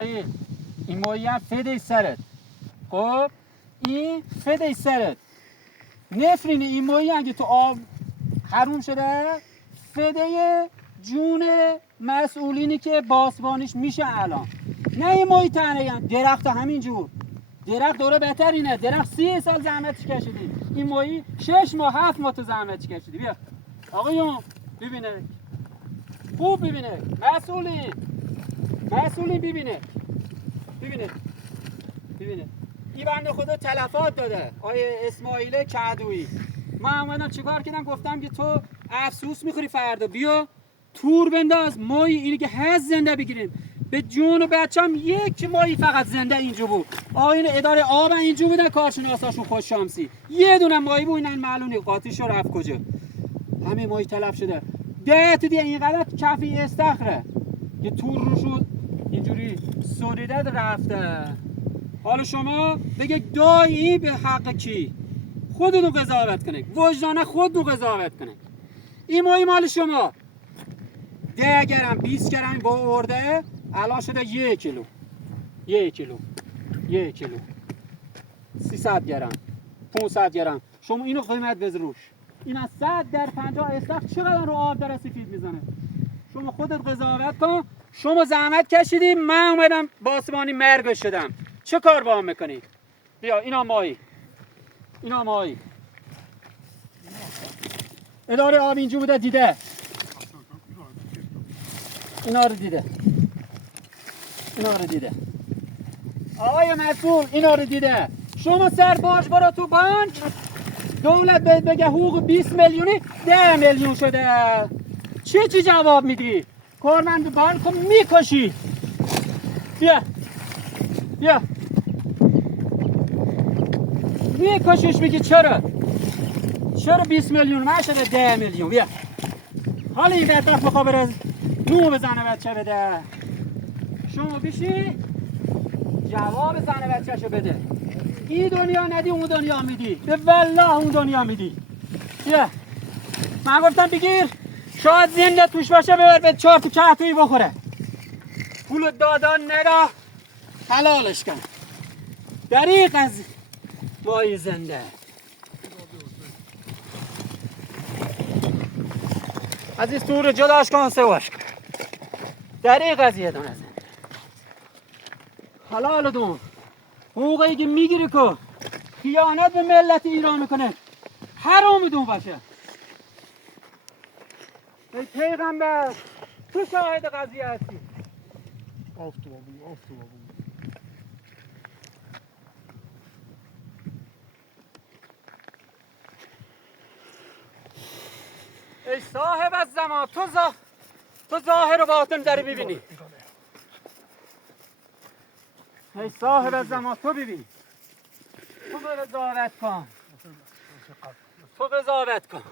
این ماهی هم فده سرت. خب این فده سرت. نفرین این ماهی هم که تو آب حروم شده فده جون مسئولینی که باسبانیش میشه الان. نه این ماهی تنه هم درخت همینجور. درخت دوره بهتر اینه. درخت 30 سال زحمتش کشیدی. این ماهی 6 ماه 7 ماه تو زحمتش کشیدی. بیا آقایون ببینه خوب ببینه مسئولین ببینه این بنده خدا تلفات داده آیه اسماعیل کعدویی. من اومدم چیکار کردم گفتم که تو افسوس میخوری فردا بیا تور بنداز ماهی اینی که هست زنده بگیریم به جون و بچم یک ماهی فقط زنده اینجا بود. آقایون اداره آب اینجا بودن کارشناساشون خوش شانسی یه دونه ماهی بود اینن معلومه قاطیش رفت کجا. همه ماهی تلف شده. 10 تا دیگه اینقدر کفی استخره که تور رو شد اینجوری سوریده رفته. حالا شما بگه دایی به حق کی؟ خودتون قضاوت کنید. وجدانه خودتون قضاوت کنید. این ماهی مال شما 10 گرم 20 گرم با ارده الان شده 1 کیلو 300 گرم 500 گرم. شما اینو قیمت بذار روش. این از 100 در 50 استخر چقدر رو آب داره سفید میزنه. شما خودت قضاوت کن. شما زحمت کشیدی من اومدم باسبانی مرگ شدم. چه کار با هم میکنی؟ بیا اینا ماهی اداره آب اینجا بوده دیده اینا رو دیده آقای مسئول اینا رو دیده. شما سرباش برو تو بانک دولت بهت بگه حقوق 20 میلیونی 10 میلیون شده چی جواب میدی؟ کارمند بانک رو میکشی. بیا میکشیش میگی چرا 20 میلیون من شده 10 میلیون. بیا حالا این بدبخت بخواه بره نو بزنه بچه بده. شما بیشی جواب زنه بچهشو بده. این دنیا ندی اون دنیا میدی به والله اون دنیا میدی. بیا من گفتم بگیر شاید زنده توش باشه ببر به 4 تا کهتویی بخوره. پول دادان نگاه حلالش کن. دریق از ماهی زنده از این سور جداش کن سواش کن. دریق از یه دونه زنده حلال دون حقوقی که میگیری که خیانت به ملت ایران میکنه حرام دون باشه. ای پیغمبر تو شاهد قضیه هستی. ای صاحب از زمان تو ظاهر و باطن داری ببینی. ای صاحب از زمان تو ببین تو قضاوت کن